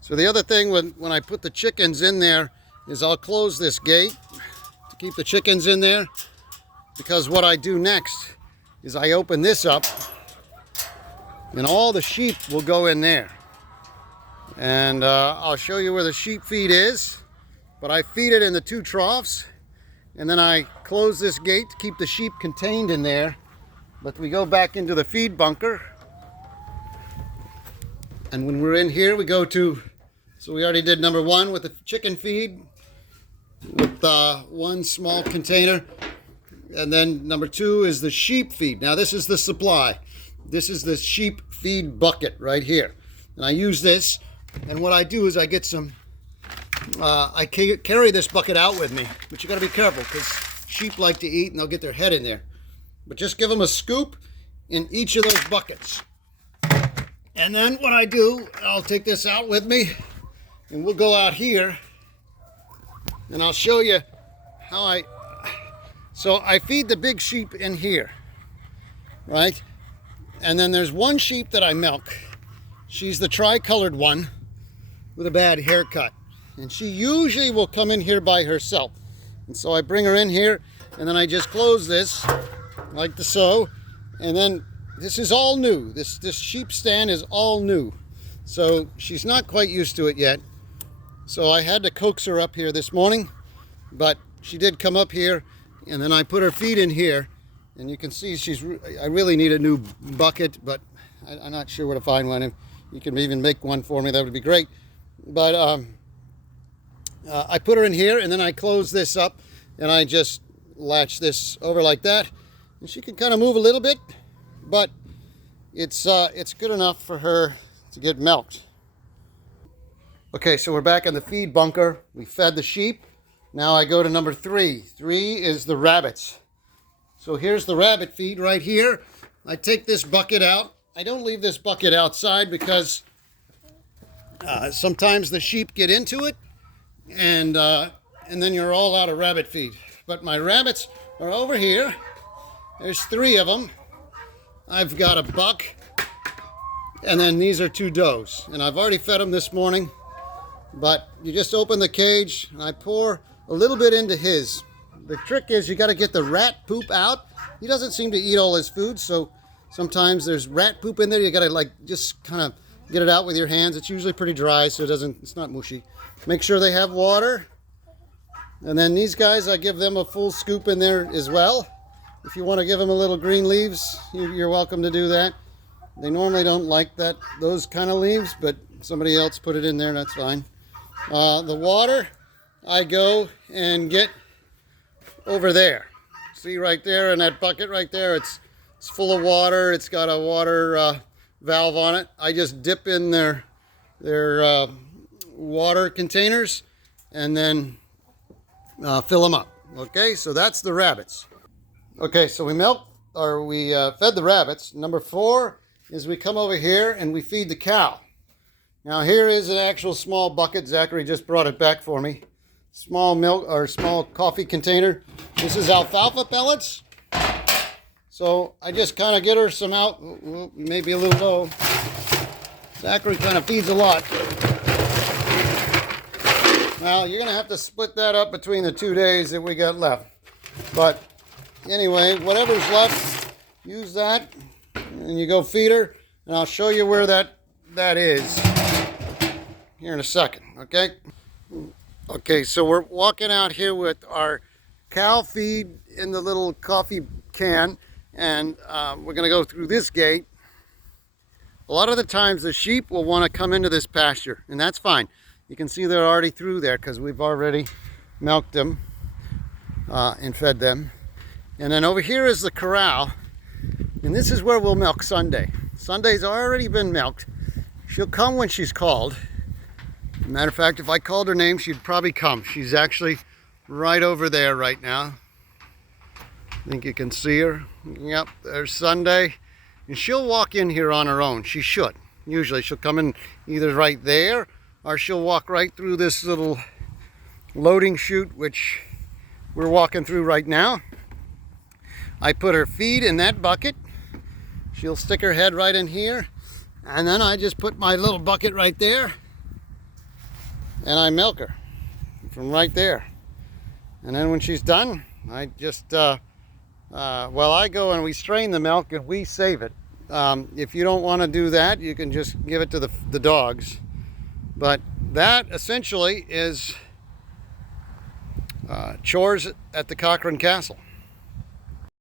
So the other thing when I put the chickens in there is I'll close this gate to keep the chickens in there, because what I do next is I open this up and all the sheep will go in there. And I'll show you where the sheep feed is, but I feed it in the 2 troughs, and then I close this gate to keep the sheep contained in there. But we go back into the feed bunker, and when we're in here we go to, so we already did number 1 with the chicken feed with 1 small container, and then number 2 is the sheep feed. Now this is the supply. This is the sheep feed bucket right here, and I use this, and what I do is I get some, I carry this bucket out with me, but you got to be careful because sheep like to eat and they'll get their head in there. But just give them a scoop in each of those buckets. And then what I do, I'll take this out with me, and we'll go out here, and I'll show you how so I feed the big sheep in here, right? And then there's 1 sheep that I milk. She's the tri-colored one with a bad haircut. And she usually will come in here by herself. And so I bring her in here, and then I just close this like so. And then this is all new. This sheep stand is all new. So she's not quite used to it yet. So I had to coax her up here this morning, but she did come up here, and then I put her feet in here, and you can see I really need a new bucket, but I'm not sure where to find one. If you can even make one for me, that would be great. But I put her in here, and then I close this up, and I just latch this over like that, and she can kind of move a little bit, but it's good enough for her to get milked. Okay, so we're back in the feed bunker. We fed the sheep. Now I go to number 3. 3 is the rabbits. So here's the rabbit feed right here. I take this bucket out. I don't leave this bucket outside because sometimes the sheep get into it, and then you're all out of rabbit feed. But my rabbits are over here. There's 3 of them. I've got a buck, and then these are 2 does. And I've already fed them this morning, but you just open the cage, and I pour a little bit into his. The trick is you got to get the rat poop out. He doesn't seem to eat all his food, so sometimes there's rat poop in there. You got to like just kind of get it out with your hands. It's usually pretty dry, so it's not mushy. Make sure they have water. And then these guys, I give them a full scoop in there as well. If you want to give them a little green leaves, you're welcome to do that. They normally don't like those kind of leaves, but somebody else put it in there, and that's fine. The water, I go and get over there. See right there in that bucket right there, it's full of water. It's got a water valve on it. I just dip in their water containers and then fill them up. Okay, so that's the rabbits. Okay, so we fed the rabbits. Number 4 is we come over here and we feed the cow. Now here is an actual small bucket. Zachary just brought it back for me. Small milk or small coffee container. This is alfalfa pellets. So I just kind of get her some out, maybe a little low. Zachary kind of feeds a lot. Now you're going to have to split that up between the 2 days that we got left. But anyway, whatever's left, use that, and you go feed her, and I'll show you where that is here in a second, okay? Okay, so we're walking out here with our cow feed in the little coffee can, and we're going to go through this gate. A lot of the times the sheep will want to come into this pasture, and that's fine. You can see they're already through there because we've already milked them and fed them. And then over here is the corral, and this is where we'll milk Sunday. Sunday's already been milked. She'll come when she's called. Matter of fact, if I called her name, she'd probably come. She's actually right over there right now. I think you can see her. Yep, there's Sunday. And she'll walk in here on her own. She should. Usually she'll come in either right there, or she'll walk right through this little loading chute, which we're walking through right now. I put her feed in that bucket. She'll stick her head right in here. And then I just put my little bucket right there. and I milk her from right there. And then when she's done, I just, well, I go and we strain the milk and we save it. If you don't want to do that, you can just give it to the dogs. But that essentially is chores at the Cochran Castle.